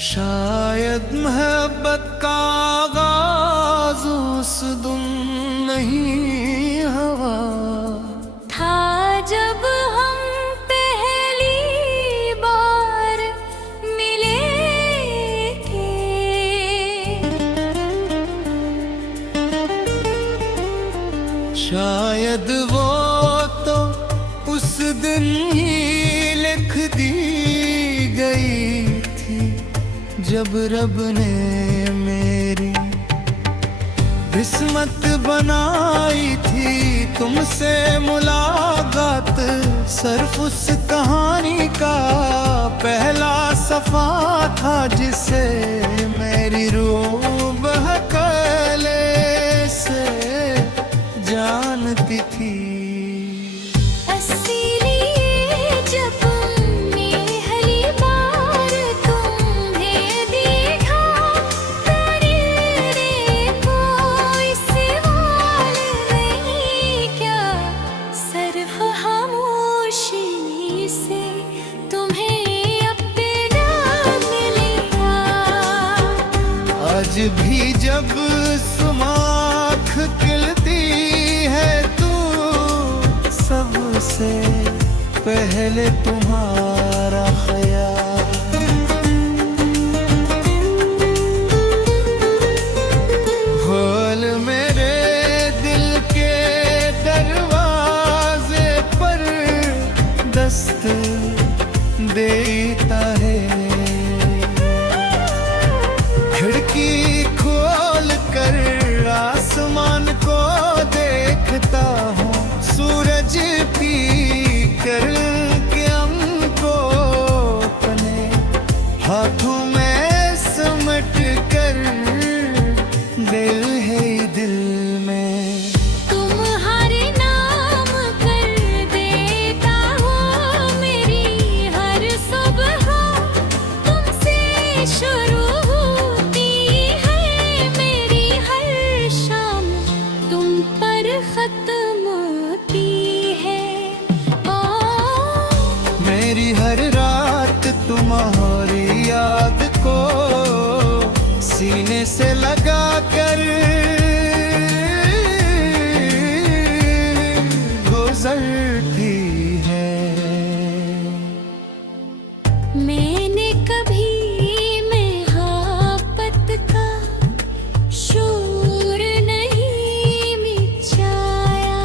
शायद मोहब्बत का आगाज उस दिन नहीं हुआ था जब हम पहली बार मिले थे। शायद वो तो उस दिन ही लिख दी गई थी जब रब ने मेरी किस्मत बनाई थी। तुमसे मुलाकात सिर्फ उस कहानी का पहला सफा था जिसे मेरी रूह बहकले से जानती थी। आज भी जब सुमाख खिलती है तू सबसे पहले तुम्हारा ख्याल। खोल मेरे दिल के दरवाजे पर दस्त देता है। खिड़की खोल कर आसमान को देखता हूँ, सूरज पी कर के हमको अपने हाथों में समेट कर दिल है दिल में तुम्हारे नाम कर देता हूँ मेरी हर सुबह तुमसे शुरू मेरी हर रात तुम्हारी याद को सीने से लगा कर गुजरती है। मैंने कभी मोहब्बत का शोर नहीं मचाया,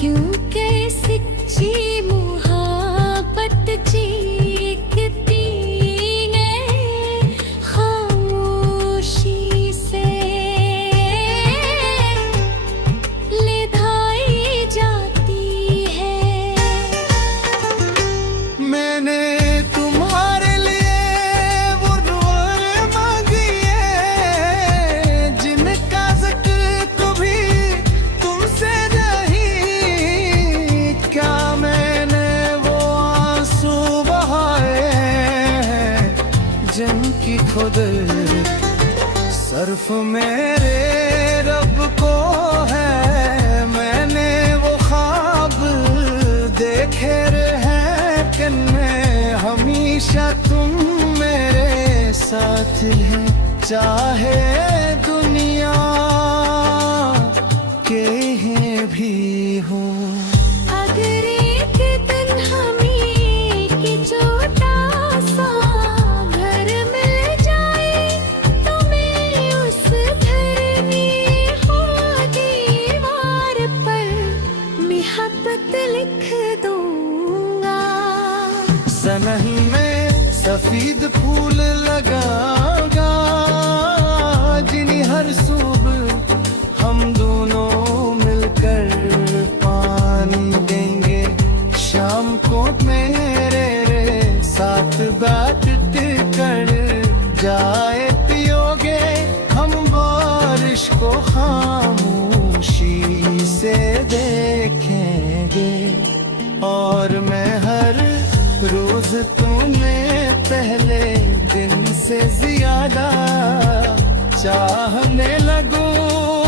क्योंकि सच्ची चीखती है खामोशी से, लिधाई जाती है। मैंने तुम्हारे लिए वो नूर मांगिए जिनका ज़िक्र कभी तुमसे नहीं। क्या मैंने जिनकी खुद सर्फ मेरे रब को है। मैंने वो ख्वाब देखे हैं कि मैं हमेशा तुम मेरे साथ हैं, चाहे दुनिया के हैं भी हो। लिख दूंगा सनही में सफेद फूल लगागा, जिन्हें हर सुबह हम दोनों मिलकर पानी देंगे। शाम को मेरे साथ बात कर जाए पियोगे हम बारिश को खामोशी से देखेंगे। और मैं हर रोज तुम्हें पहले दिन से ज्यादा चाहने लगूं।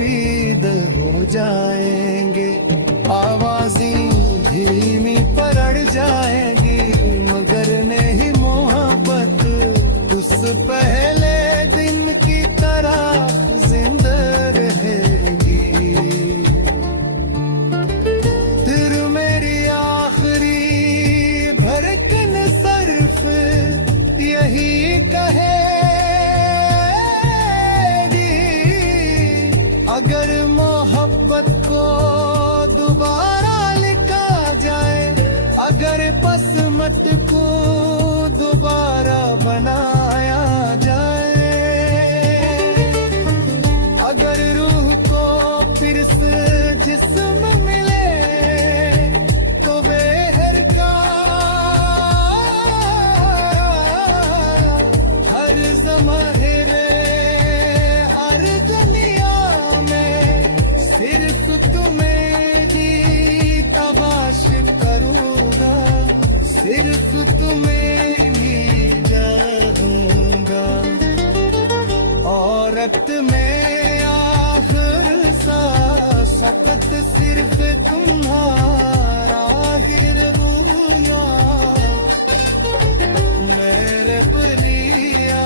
सफेद हो जाएंगे, आवाजें धीमी पड़ जाएगी, मगर नहीं मोहब्बत उस पहले दिन की तरह जिंदा रहेगी। फिर मेरी आखिरी धड़कन सिर्फ यही कहेगी, अगर मोहब्बत को दोबारा लिखा जाए, अगर किस्मत को दोबारा बनाया जाए, अगर रूह को फिर से जिस्म मिले तो बेहर का हर ज़माहिरे हर दुनिया में सिर्फ तुम्हें ही तलाश करूँगा, सिर्फ तुम्हें ही चाहूँगा। औरत में आखिर सा सख्त सिर्फ तुम्हारा गिरबूया मेरे बलिया।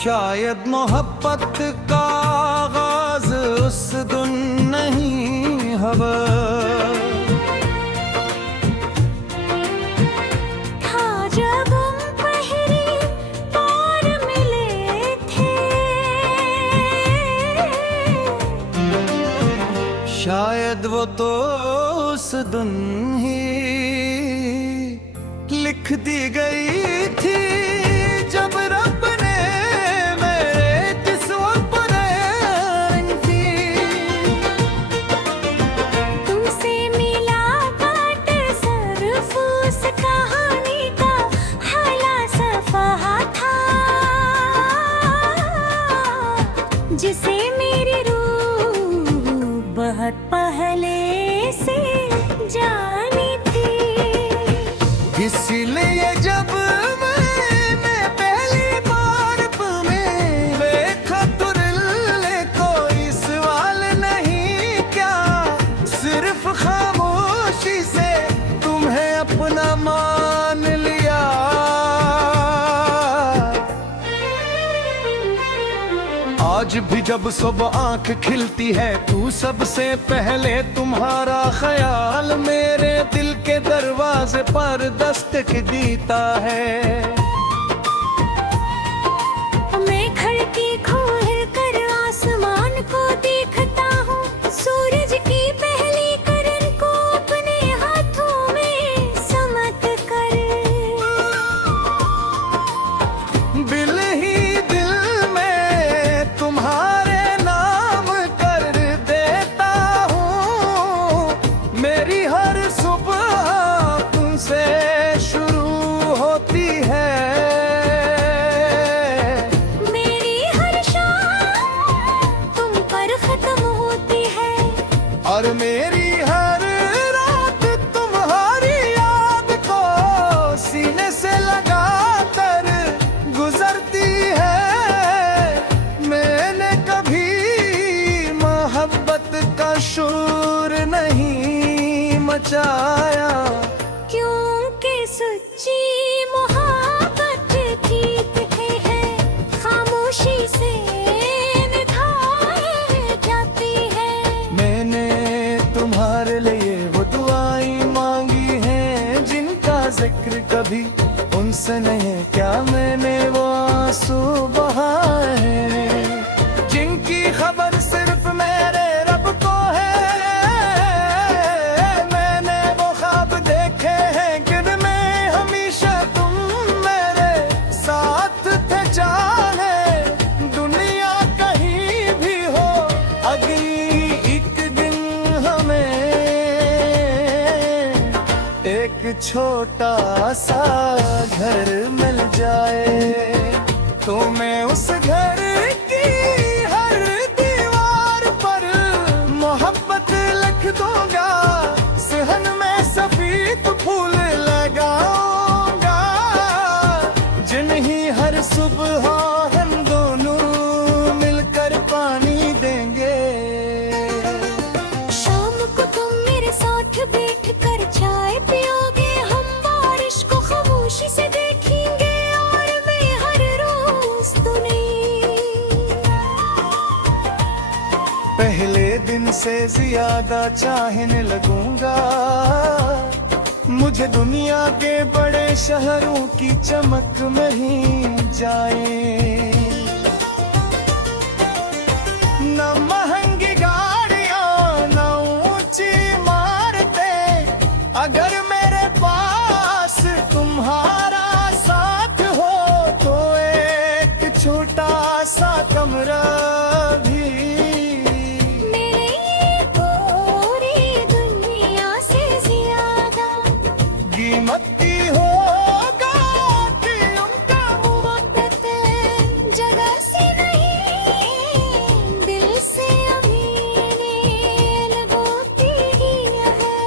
शायद मोहब्बत का आगाज उस दिन नहीं हवा, था जब हम पहली बार मिले थे, शायद वो तो उस दिन ही लिख दी गई थी जब रब ने मेरे किस्मत पर थी। तुमसे मिला बाट सिर्फ उस कहानी का हला सफहा था, जिसे मेरी रूह बहुत पहले से जानी थी। इसीलिए जब मैंने पहली बार तुम्हें देखा तो दिल ने कोई सवाल नहीं क्या, सिर्फ खामोशी से तुम्हें अपना मान लिया। आज भी जब सुबह आंख खिलती है तू सबसे पहले तुम्हारा ख्याल मेरे दिल के दरवाजे पर दस्तक देता है। मैं खिड़की खोल कर आसमान को देखता हूँ, सूरज की पहली किरण को अपने हाथों में समत कर, दिल ही दिल में तुम्हारे नाम कर देता हूँ, मेरी हर सुबह तुमसे शुरू होती है, मेरी हर शाम तुम पर खत्म होती है, और मेरी हर रात तुम्हारी याद को सीने से लगा कर गुजरती है। मैंने कभी मोहब्बत का शोर नहीं मचाया, क्योंकि सच्ची मोहब्बत जीतती है, खामोशी से निभाई जाती है। मैंने तुम्हारे लिए वो दुआएं मांगी हैं जिनका जिक्र कभी उनसे नहीं, क्या मैंने वो आंसू बहाए हैं जिनकी खबर सिर्फ मेरे रब को है। मैंने वो ख्वाब देखे हैं जिनमें हमेशा तुम मेरे साथ थे, चाहे दुनिया कहीं भी हो, अगली एक दिन हमें छोटा सा घर मिल जाए तो मैं उस घर की हर दीवार पर मोहब्बत लिख दूंगा, सहन में सफेद फूल लगाऊंगा, जिन्हीं हर सुबह हम दोनों मिलकर पानी देंगे। शाम को तुम मेरे साथ बैठ कर चाय पियोगे, हम बारिश को खामोशी से देखेंगे और मैं हर रोज तुम्हें पहले दिन से ज्यादा चाहने लगूंगा, मुझे दुनिया के बड़े शहरों की चमक में ही जाए। न महंगी गाड़ियां न ऊंची इमारतें, अगर मेरे पास तुम्हारा साथ हो तो एक छोटा सा कमरा भी मेरे लिए पूरी दुनिया से ज्यादा कीमत की होगा कि उनका मोहब्बत जगह से नहीं दिल से अभी लगोती ही है।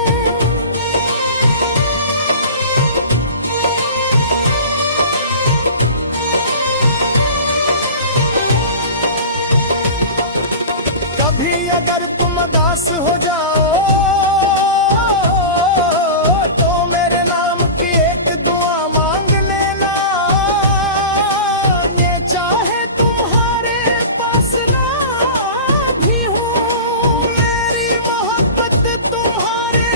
कभी अगर तुम उदास हो जाओ तो मेरे नाम की एक दुआ मांग लेना, ये चाहे तुम्हारे पास ना भी हूँ, मेरी मोहब्बत तुम्हारे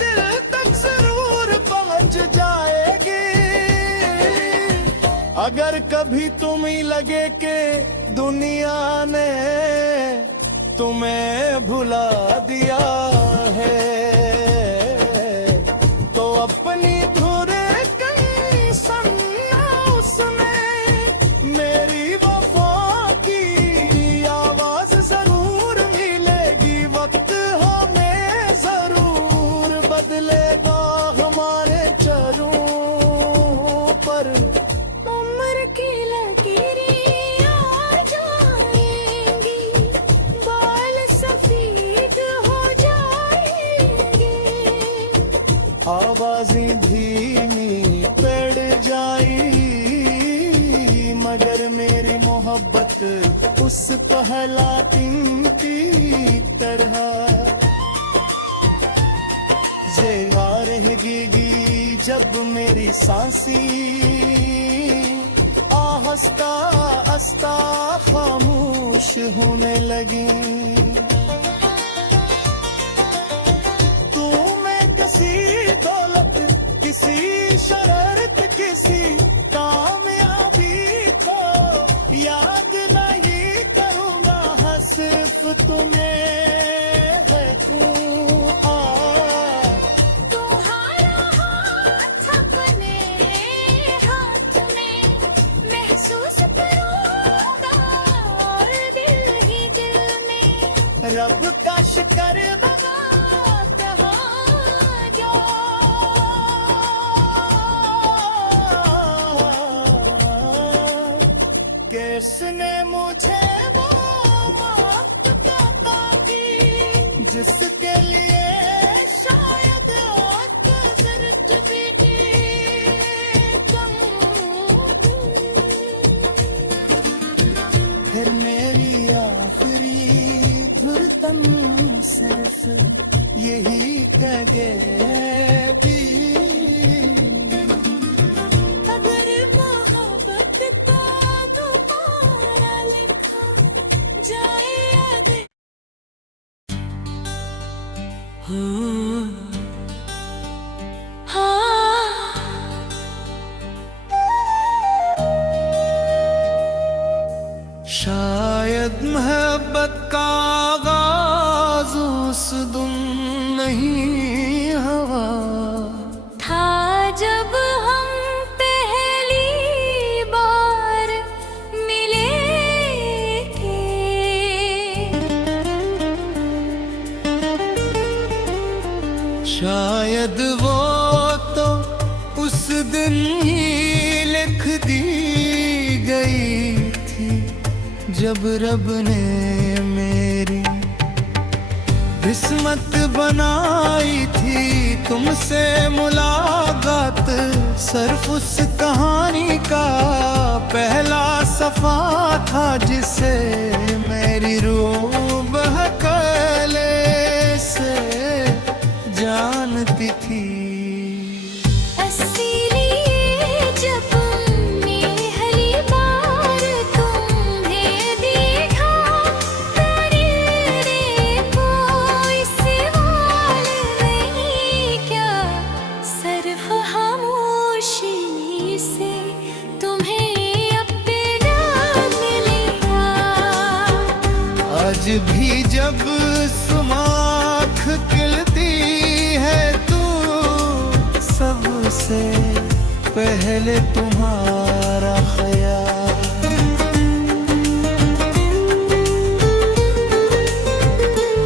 दिल तक जरूर पहुंच जाएगी। अगर कभी तुम्हें लगे कि दुनिया ने तुम्हें भुला दिया है तो अपनी धुर कहीं सुनना, उसमें मेरी वफा की आवाज जरूर मिलेगी। वक्त हमें जरूर बदलेगा हमारे चरों पर, उम्र की लकीरें आ जाएंगी, बाल सफेद हो जाएंगे, आवाजें धीमी पड़ जाई, मगर मेरी मोहब्बत उस पहला दिन की तरह जिंदा रहेगी। जब मेरी सांसी आहिस्ता आहिस्ता खामोश होने लगी, किसी दौलत किसी शरारत किसी कामयाबी को याद नहीं करूंगा, सिर्फ तुम्हें है तू आ। तुम्हारा हाथ अपने हाथ में महसूस करूंगा और दिल ही दिल में रब का शुक्र किसने मुझे वो वक्त अता की जिसके लिए शायद गुज़रत भी कम। फिर मेरी आखिरी धुरतम सिर्फ यही कहे भी, शायद मोहब्बत का आगाज उस दिन नहीं हुआ था जब हम पहली बार मिले थे। शायद वो तो दिन ही लिख दी गई थी जब रब ने मेरी किस्मत बनाई थी तुमसे मुलाकात। सिर्फ उस कहानी का पहला सफा था जिसे मेरी रूह बहकले से जानती थी। आज भी जब सुमाख खिलती है तू सबसे पहले तुम्हारा ख्याल।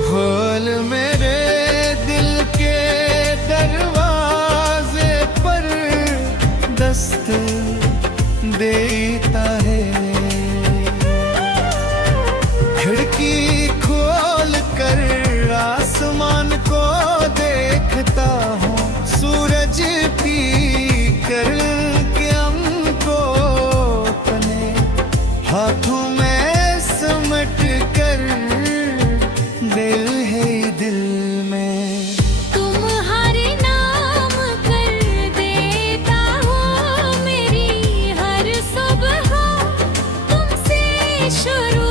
खोल मेरे दिल के दरवाजे पर दस्त देता है। खिड़की खोल कर आसमान को देखता हूँ सूरज पी कर के हमको अपने हाथों में समेट कर दिल है दिल में तुम्हारे नाम कर देता हूँ मेरी हर सुबह तुमसे शुरू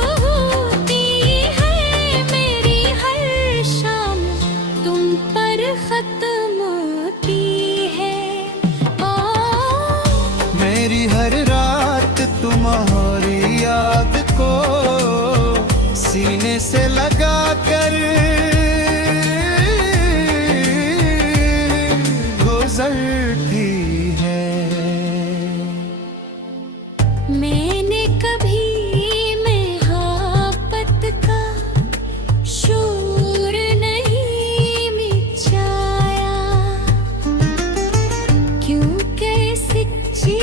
मेरी हर रात तुम्हारी याद को सीने से लगा कर गुजरती है। मैंने कभी मोहब्बत का शोर नहीं मिटाया क्योंकि सच्ची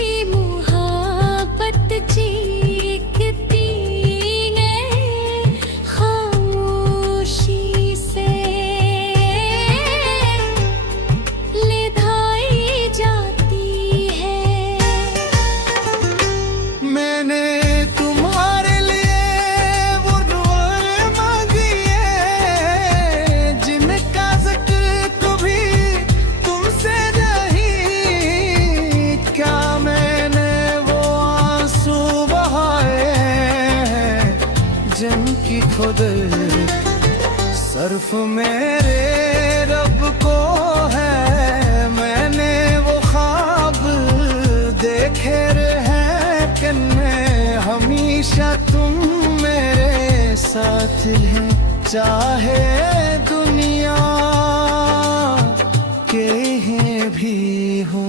चीखती है खामोशी से लिधाई जाती है। मैंने तुम्हारे लिए वो नूर मांगिए जिनका ज़िक्र कभी तुमसे नहीं। क्या मैंने जिनकी खुद सर्फ मेरे रब को है। मैंने वो ख्वाब देखे हैं कि मैं हमेशा तुम मेरे साथ हैं चाहे दुनिया के हैं भी हो।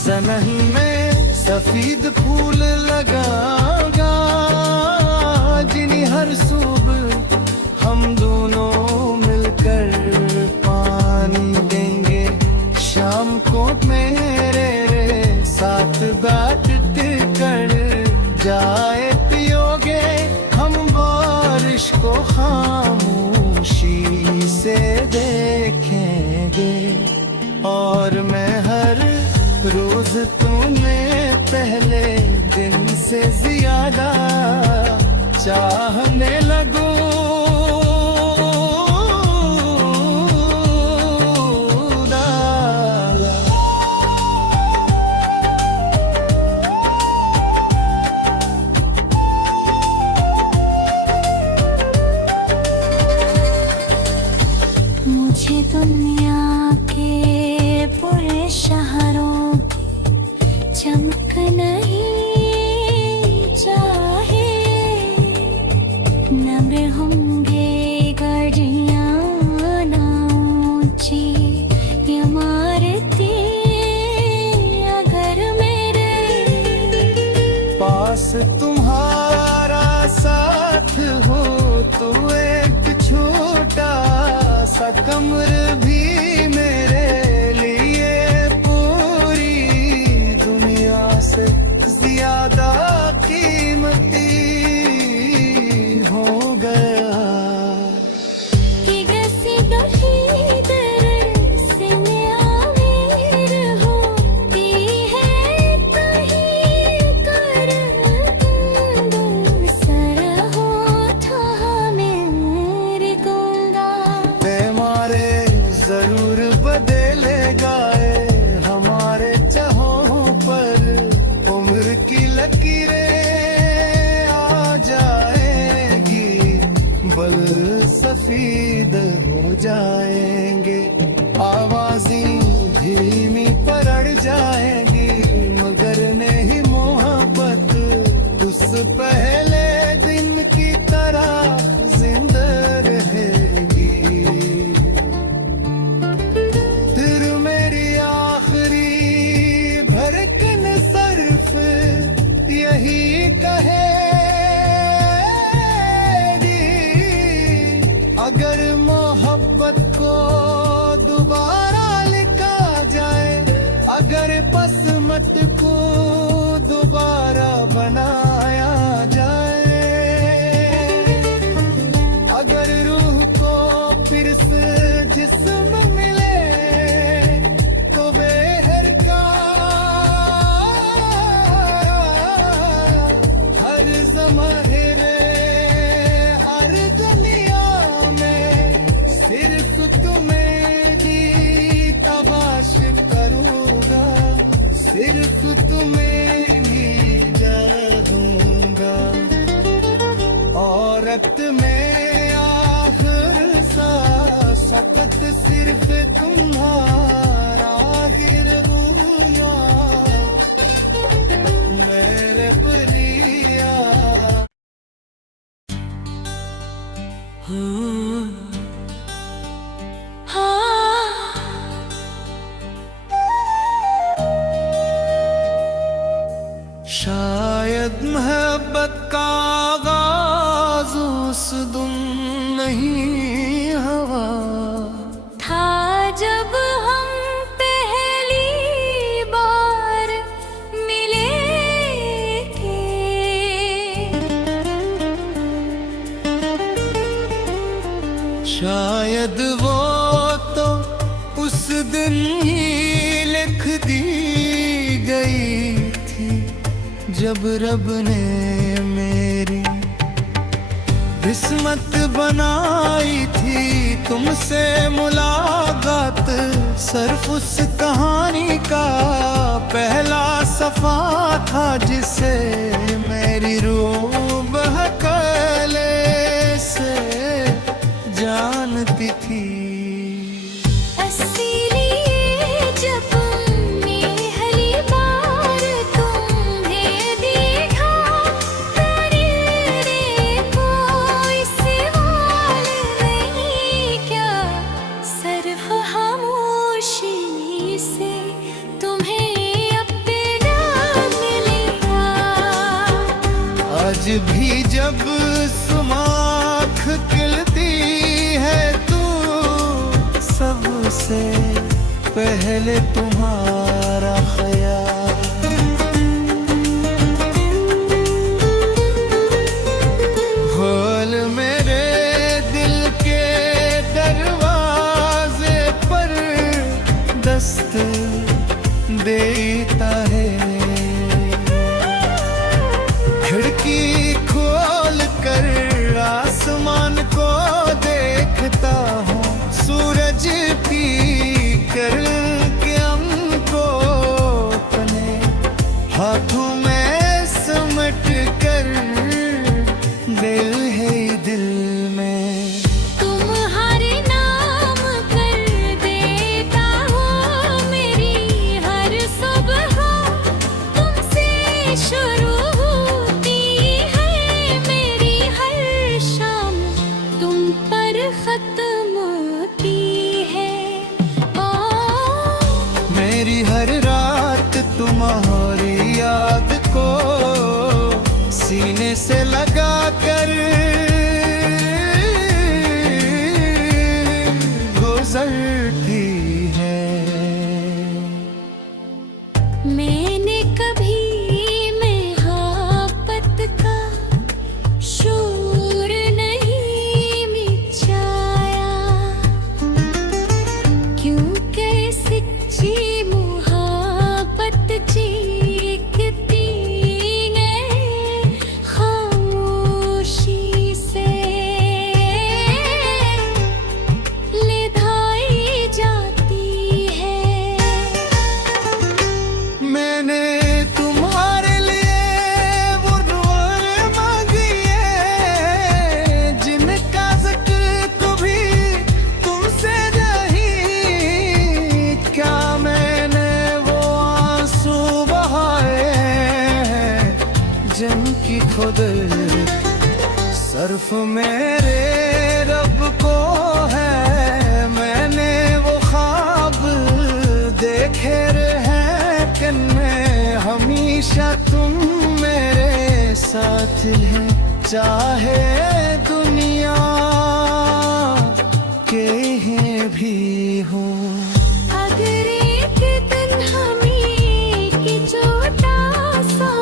सनही में सफेद फूल लगागा जिन्हें हर सुबह हम दोनों मिलकर पानी देंगे। शाम को मेरे साथ बैठ कर जाए पियोगे हम बारिश को खामोशी से देखेंगे। और मैं हर रोज तुम्हें पहले दिन से ज्यादा चाहने लगूं। मुझे दुनिया के पूरे शहरों की चमक नहीं चाहिए। सफेद हो जाएंगे, आवाजें धीमी पड़ जाएंगी, मगर नहीं मोहब्बत उस पहले दिन की तरह जिंदा रहेगी। तेरी मेरी आखिरी धड़कन सिर्फ यही कहेगी, अगर मोहब्बत को दोबारा लिखा जाए, अगर बसमत को दोबारा बनाया जाए, अगर रूह को फिर से जिस्म मिले तो बेहर का हर ज़माहिरे हर दुनिया में सिर्फ तुम्हें ही तलाश करूँगा, सिर्फ तुम्हें ही चाहूँगा। औरत में आखिर सा सख्त सिर्फ तुम्हारा गिरहुआ मेरे बलिया। शायद मोहब्बत का आगाज उस दिन नहीं हुआ था जब हम पहली बार मिले थे। शायद वो तो उस दिन ही लिख दी गई थी, जब रब ने मेरी किस्मत बनाई थी। तुमसे मुलाकात सिर्फ उस कहानी का पहला सफा था, जिसे मेरी रूह बहकले से जानती थी। आज भी जब सुमाख खिलती है तू, सबसे पहले तुम्हारा ख्याल। खोल मेरे दिल के दरवाजे पर दस्त देता है, खिड़की खोल कर आसमान को देखता हूँ, सूरज पी कर के हमको अपने हाथों में समेट कर, दिल है दिल में तुम्हारे नाम कर देता हूँ मेरी हर सुबह, तुमसे शुरू मेरी हर रात तुम्हारी याद को सीने से लगा कर गुजरती है। मैंने कभी मोहब्बत का शोर नहीं मचाया, क्योंकि सच्ची मोहब्बत चीखती है खामोश सर्फ मेरे रब को है, मैंने वो ख्वाब देखे हैं कि मैं हमेशा तुम मेरे साथ है, चाहे दुनिया के हैं भी हो। अगर एक दिन हमें कि छोटा सा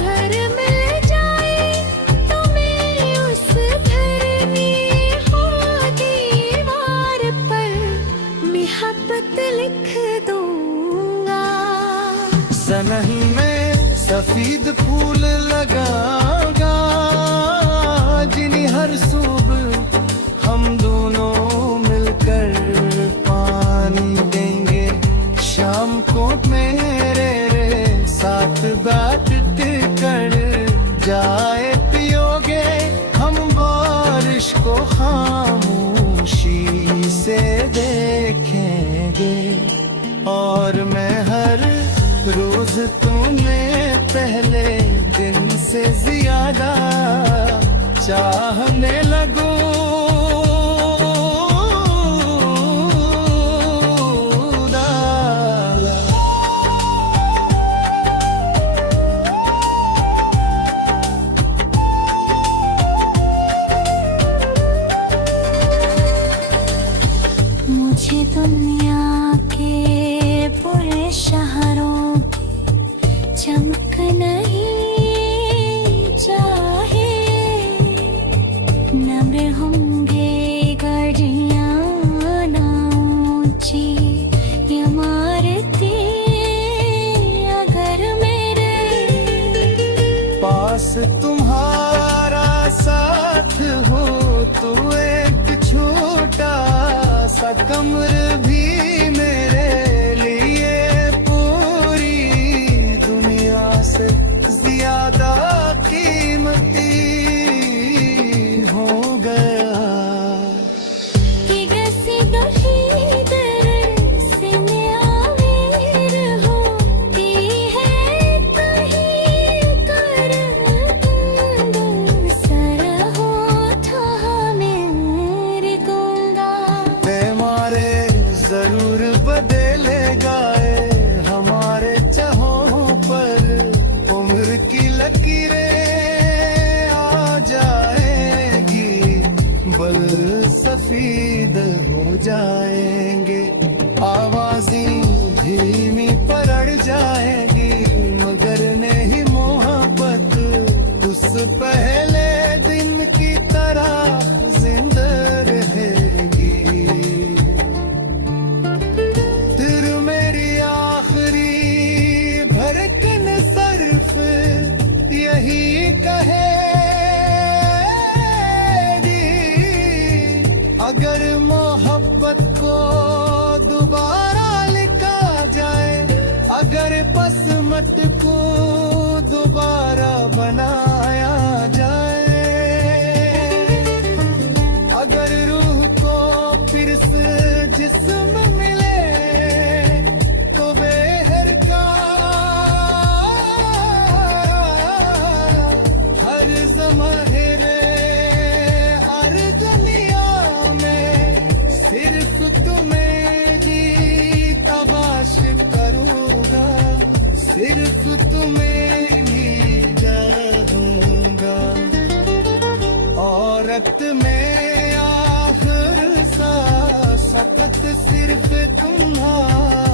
घर मिल जाए तो मैं उस घर में हो दीवार पर मोहब्बत लिख दूंगा। सनही में सफेद फूल लगागा, जिन्हें हर सुबह हम दोनों मिलकर पानी देंगे। शाम को मेरे साथ बात कर जाए पियोगे, हम बारिश को खामोशी से देखेंगे। और मैं हर रोज तुम्हें पहले दिन से ज्यादा चाहने लगूं। मुझे दुनिया के पूरे शहरों की चमक नहीं चाहे, नम्र होंगे गलियां ना ऊंची इमारतें अगर मेरे पास तुम्हारा साथ हो तो एक छोटा सा कमरा भी मेरे लिए पूरी दुनिया से ज्यादा कीमती हो गया। कि कैसी दर से आवेर होती है कहीं कर सर होता मेरे गंगा। मारे जरूर बदलेगा हमारे चाहों पर, उम्र की लकीरें आ जाएगी, बल सफेद हो जाएंगे। आवाजें धीमी पड़ जाएगी, मगर नहीं मोहब्बत उस पहले दिन की तरह जिंदा रहेगी। तेरी मेरी आखिरी धड़कन सिर्फ यही कहेगी, अगर मोहब्बत को दोबारा लिखा जाए, अगर बसमत को दोबारा बनाया जाए, अगर रूह को फिर से जिस्म मिले तो बेहर का हर ज़माहिरे हर दुनिया में सिर्फ तुम्हें ही तलाश करूँगा, सिर्फ तुम्हें ही चाहूँगा। औरत में आखिर सा सख्त सिर्फ तुम्हारा